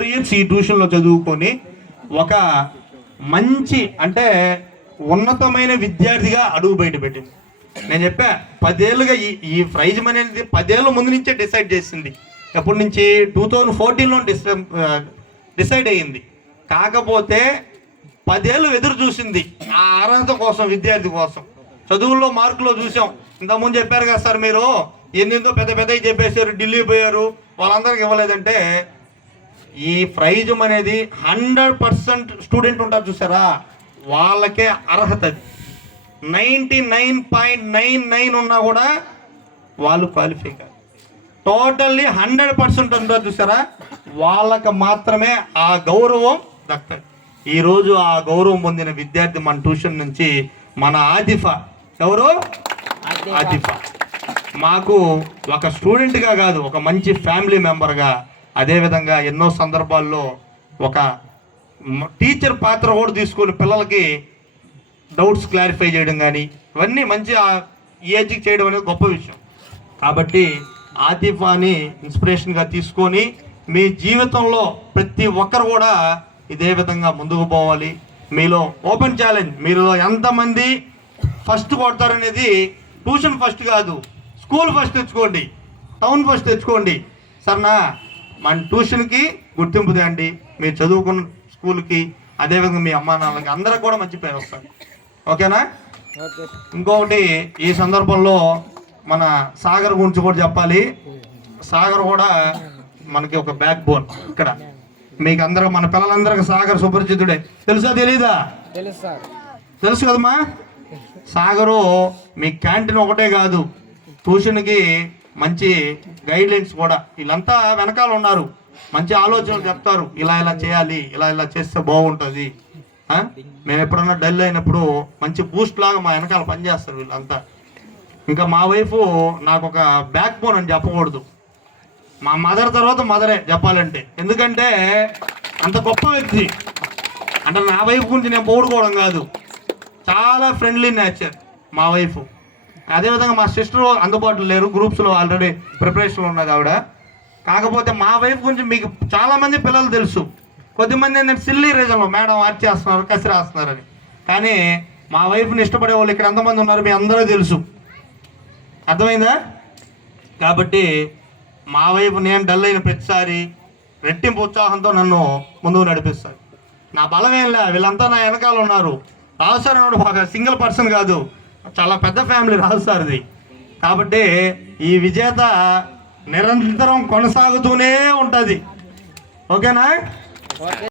4 years ఈ ట్యూషన్లో చదువుకొని ఒక మంచి అంటే ఉన్నతమైన విద్యార్థిగా అడుగు బయట పెట్టింది. నేను చెప్పా 10 ఏళ్ళుగా ఈ ప్రైజ్ మనీ అనేది 10 ఏళ్ళ ముందు నుంచే డిసైడ్ చేసింది. ఎప్పటి నుంచి 2014లో డిసైడ్ అయ్యింది. కాకపోతే 10 ఏళ్ళు ఎదురు చూసింది ఆ అర్హత కోసం, విద్యార్థి కోసం. చదువుల్లో మార్కులో చూసాం. ఇంతకుముందు చెప్పారు కదా సార్, మీరు ఎన్నెందో పెద్ద పెద్దవి చెప్పేశారు, ఢిల్లీ పోయారు, వాళ్ళందరికి ఇవ్వలేదంటే ఈ ప్రైజ్ అనేది 100% స్టూడెంట్ ఉంటారు చూసారా, వాళ్ళకే అర్హత. 99.99 ఉన్నా కూడా వాళ్ళు క్వాలిఫై కాదు. టోటల్లీ 100% ఉంటారు చూసారా, వాళ్ళకి మాత్రమే ఆ గౌరవం దక్కదు. ఈరోజు ఆ గౌరవం పొందిన విద్యార్థి మన ట్యూషన్ నుంచి మన ఆతిఫా. ఎవరు? ఆతిఫా. మాకు ఒక స్టూడెంట్గా కాదు, ఒక మంచి ఫ్యామిలీ మెంబర్గా, అదేవిధంగా ఎన్నో సందర్భాల్లో ఒక టీచర్ పాత్ర కూడా తీసుకొని పిల్లలకి డౌట్స్ క్లారిఫై చేయడం కానీ, ఇవన్నీ మంచి ఈ ఏజ్కి చేయడం అనేది గొప్ప విషయం. కాబట్టి ఆతిఫాని ఇన్స్పిరేషన్గా తీసుకొని మీ జీవితంలో ప్రతి ఒక్కరు కూడా ఇదే విధంగా ముందుకు పోవాలి. మీలో ఓపెన్ ఛాలెంజ్, మీరు ఎంతమంది ఫస్ట్ కొడతారనేది ట్యూషన్ ఫస్ట్ కాదు, స్కూల్ ఫస్ట్ తెచ్చుకోండి, టౌన్ ఫస్ట్ తెచ్చుకోండి. సరేనా? మన ట్యూషన్కి గుర్తింపు తేండి, మీరు చదువుకున్న స్కూల్కి, అదేవిధంగా మీ అమ్మా నాన్నలకి అందరికి కూడా మంచి పేరు వస్తుంది. ఓకేనా? ఇంకొకటి ఈ సందర్భంలో మన సాగర్ గురించి కూడా చెప్పాలి. సాగర్ కూడా మనకి ఒక బ్యాక్ బోన్. ఇక్కడ మీకు అందరూ, మన పిల్లలందరికీ సాగర్ సుపరిచితుడే. తెలుసా తెలీదా? తెలుసు కదమ్మా. సాగరు మీ క్యాంటీన్ ఒకటే కాదు, ట్యూషన్కి మంచి గైడ్లైన్స్ కూడా. వీళ్ళంతా వెనకాల ఉన్నారు, మంచి ఆలోచనలు చెప్తారు. ఇలా ఇలా చేయాలి, ఇలా ఇలా చేస్తే బాగుంటుంది. మేము ఎప్పుడన్నా డల్ అయినప్పుడు మంచి బూస్ట్ లాగా మా వెనకాల పనిచేస్తారు వీళ్ళంతా. ఇంకా మా వైఫ్ నాకు ఒక బ్యాక్ బోన్ అని చెప్పకూడదు, మా మదర్ తర్వాత మదరే చెప్పాలంటే. ఎందుకంటే అంత గొప్ప వ్యక్తి. అంటే నా వైఫ్ గురించి నేను పోడుకోవడం కాదు, చాలా ఫ్రెండ్లీ నేచర్ మా వైఫ్. అదేవిధంగా మా సిస్టర్ అందుబాటులో లేరు, గ్రూప్స్లో ఆల్రెడీ ప్రిపరేషన్లో ఉన్నది ఆవిడ. కాకపోతే మా వైఫ్ గురించి మీకు చాలామంది పిల్లలు తెలుసు. కొద్దిమంది ఏంటంటే సిల్లీ రీజన్లో మేడం ఆర్ట్ చేస్తున్నారు, కసి రాస్తున్నారని. కానీ మా వైఫ్ని ఇష్టపడే వాళ్ళు ఇక్కడ ఎంతమంది ఉన్నారు మీ అందరూ తెలుసు. అర్థమైందా? కాబట్టి మా వైపు నేను డల్ అయిన ప్రతిసారి రెట్టింపు ఉత్సాహంతో నన్ను ముందుకు నడిపిస్తారు. నా బలం ఏం లే, వీళ్ళంతా నా వెనకాల ఉన్నారు. రాజు సార్ అన్నాడు ఒక సింగిల్ పర్సన్ కాదు, చాలా పెద్ద ఫ్యామిలీ రాజు సార్ది. కాబట్టి ఈ విజేత నిరంతరం కొనసాగుతూనే ఉంటుంది. ఓకేనా?